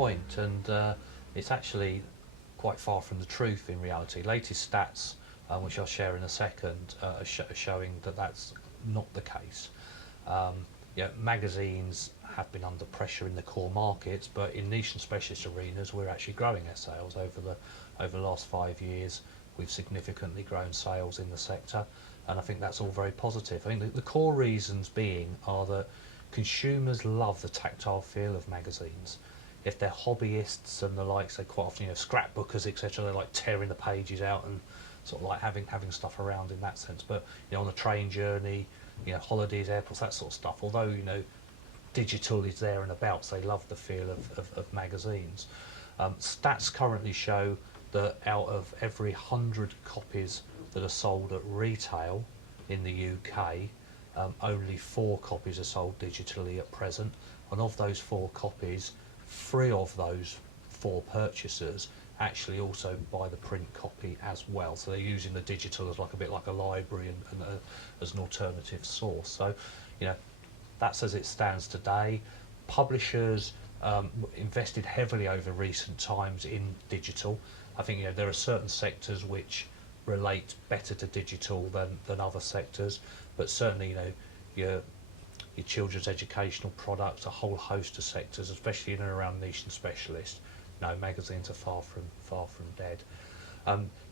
point, and it's actually quite far from the truth in reality. Latest stats, which I'll share in a second, are showing that that's not the case. Yeah, magazines have been under pressure in the core markets, but in niche and specialist arenas, we're actually growing our sales over the last 5 years. We've significantly grown sales in the sector, and I think that's all very positive. I think the core reasons being are that consumers love the tactile feel of magazines. If they're hobbyists and the likes, they quite often, scrapbookers, etc., they like tearing the pages out and sort of like having stuff around in that sense. But on a train journey, holidays, airports, that sort of stuff. Although digital is there and about, so they love the feel of magazines. Stats currently show that out of every 100 copies that are sold at retail in the UK, only 4 copies are sold digitally at present, and of those 4 copies, 3 of those 4 purchasers actually also buy the print copy as well. So they're using the digital as like a bit like a library and as an alternative source. So, that's as it stands today. Publishers invested heavily over recent times in digital. I think there are certain sectors which relate better to digital than other sectors, but certainly your children's educational products, a whole host of sectors, especially in and around niche and specialist. No, magazines are far from dead.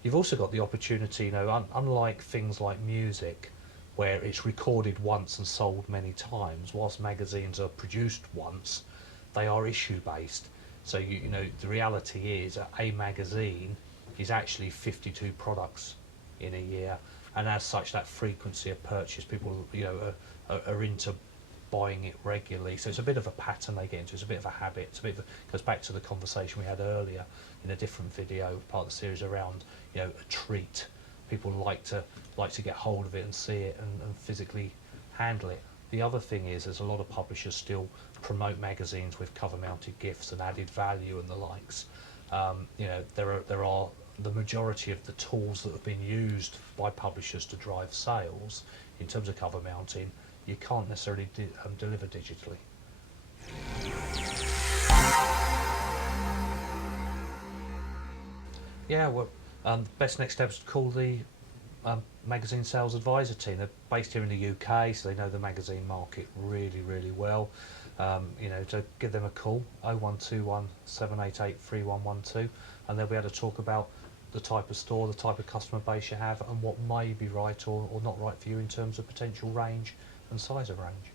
You've also got the opportunity, unlike things like music, where it's recorded once and sold many times, whilst magazines are produced once, they are issue based. So the reality is a magazine is actually 52 products in a year, and as such, that frequency of purchase, people are into buying it regularly. So it's a bit of a pattern they get into. It's a bit of a habit. Goes back to the conversation we had earlier in a different video, part of the series, around a treat. People like to get hold of it and see it and physically handle it. The other thing is, there's a lot of publishers still promote magazines with cover-mounted gifts and added value and the likes. There are the majority of the tools that have been used by publishers to drive sales in terms of cover mounting. You can't necessarily deliver digitally. Yeah, well, best next steps to call the magazine sales advisor team. They're based here in the UK, so they know the magazine market really, really well. So give them a call, 0121 788 3112, and they'll be able to talk about the type of store, the type of customer base you have, and what may be right or not right for you in terms of potential range and size of range.